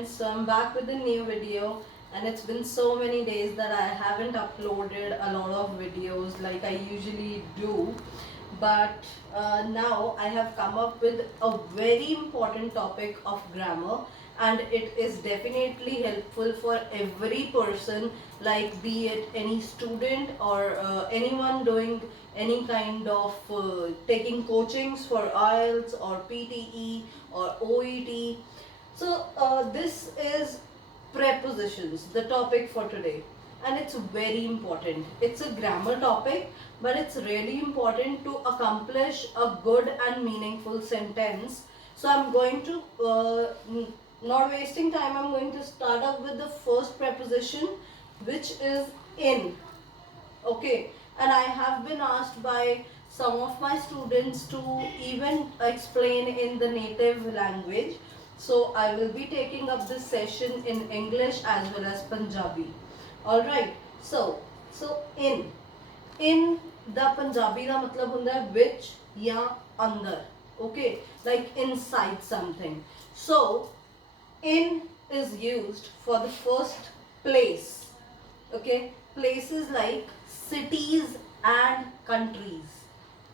friends, so I'm back with a new video, and it's been so many days that I haven't uploaded a lot of videos like I usually do. But now I have come up with a very important topic of grammar, and it is definitely helpful for every person, like be it any student or anyone doing any kind of taking coachings for IELTS or PTE or OET. So this is prepositions, the topic for today, and it's very important. It's a grammar topic, but it's really important to accomplish a good and meaningful sentence. So I'm going to, not wasting time, I'm going to start up with the first preposition, which is in. Okay, and I have been asked by some of my students to even explain in the native language. So I will be taking up this session in English as well as Punjabi. Alright, so in the Punjabi ਦਾ मतलब ਹੁੰਦਾ है which या अंदर. Okay, like inside something. So in is used for the first place. Okay, places like cities and countries.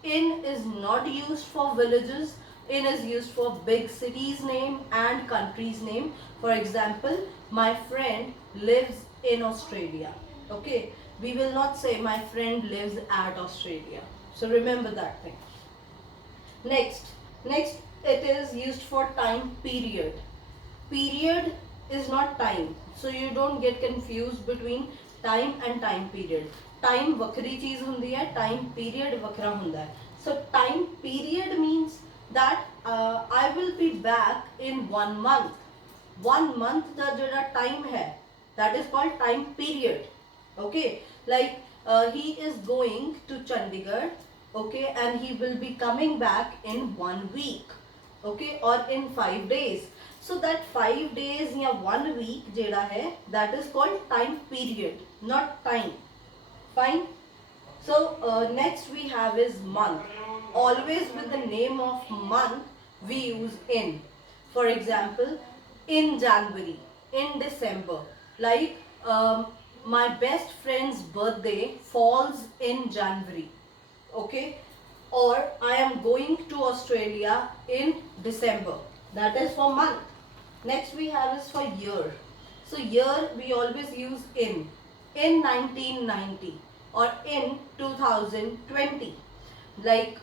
In is not used for villages. In is used for big cities name and countries name. For example, my friend lives in Australia. Okay, we will not say my friend lives at Australia. So remember that thing. Next it is used for time period. Period is not time, so you don't get confused between time and time period. Time ਵੱਖਰੀ ਚੀਜ਼ ਹੁੰਦੀ ਹੈ, time period ਵੱਖਰਾ ਹੁੰਦਾ ਹੈ. So time period means that I will be back in 1 month. 1 month ਦਾ ਜਿਹੜਾ time ਹੈ, that is called time period. Okay, like he is going to Chandigarh, okay, and he will be coming back in 1 week, okay, or in 5 days. So that 5 days या 1 week जेड़ा है, that is called time period, not time. Fine. So next we have is month. Always with the name of month we use in. For example, in January, in December. Like my best friend's birthday falls in January. Okay. Or I am going to Australia in December. That is for month. Next we have is for year. So year we always use in 1990 or in 2020. Like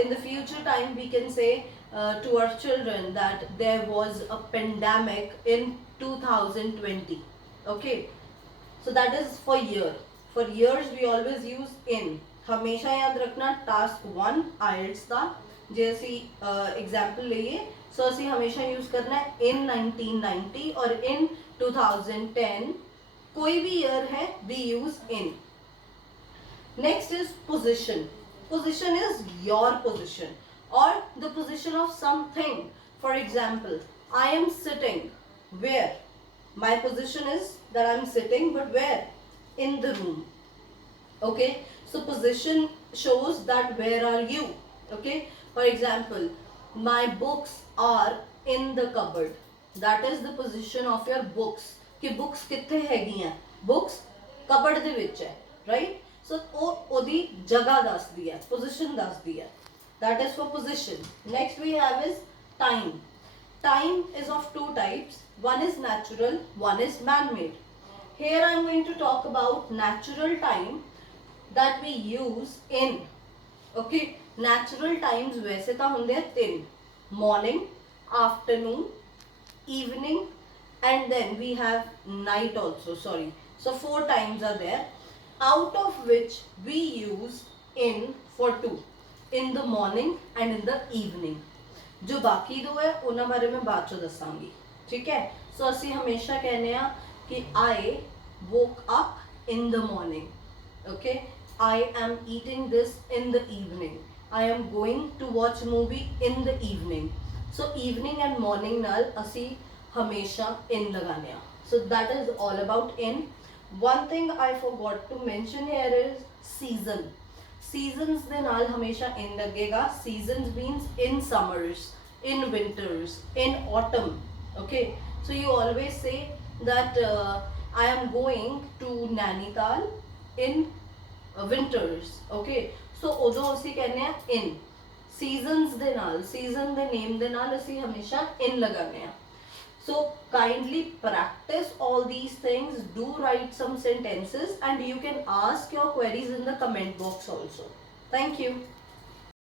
in the future time we can say to our children that there was a pandemic in 2020. Okay, so that is for year. For years we always use in. हमेशा याद रखना task 1 आइल्स का जैसी example लिए. सो असी हमेशा use करना है in 1990 और in 2010. कोई भी ईयर है we use in. Next is position. Position is your position or the position of something. For example, I am sitting. Where? My position is that I am sitting, but where? In the room. Okay, so position shows that where are you. Okay, for example, my books are in the cupboard. That is the position of your books. कि books कित्थे हैगियां? Books cupboard ਦੇ ਵਿੱਚ ਹੈ, right? So ਉਹਦੀ ਜਗ੍ਹਾ ਦੱਸਦੀ ਹੈ, position ਦੱਸਦੀ ਹੈ. That is for position. Next we have is time. Time is of two types. One is natural, one is man-made. Here I am going to talk about natural time that we use in. Okay, natural times वैसे ਤਾਂ ਹੁੰਦੇ ਆ 3: morning, afternoon, evening, and then we have night also. Sorry, so 4 times are there, out of which we use in for 2: in the morning and in the evening. जो बाकी दो है उन्हां बारे मैं बाद चो दसांगी. ठीक है, so ਅਸੀਂ ਹਮੇਸ਼ਾ ਕਹਿੰਦੇ ਆ कि I woke up in the morning. Okay, I am eating this in the evening. I am going to watch movie in the evening. So evening and morning ਨਾਲ ਅਸੀਂ ਹਮੇਸ਼ਾ in ਲਗਾਉਂਦੇ ਆ. So that is all about in. One thing I forgot to mention here is season. Seasons ਦੇ ਨਾਲ ਹਮੇਸ਼ਾ in ਲੱਗੇਗਾ. Seasons means in summers, in winters, in autumn. Okay, So you always say that I am going to Nainital in winters. Okay, so ਉਦੋਂ ਅਸੀਂ ਕਹਿੰਦੇ ਆ in seasons ਦੇ ਨਾਲ, season ਦੇ name ਦੇ ਨਾਲ ਅਸੀਂ ਹਮੇਸ਼ਾ in ਲਗਾਉਂਦੇ ਆ. So kindly practice all these things, do write some sentences, and you can ask your queries in the comment box also. Thank you.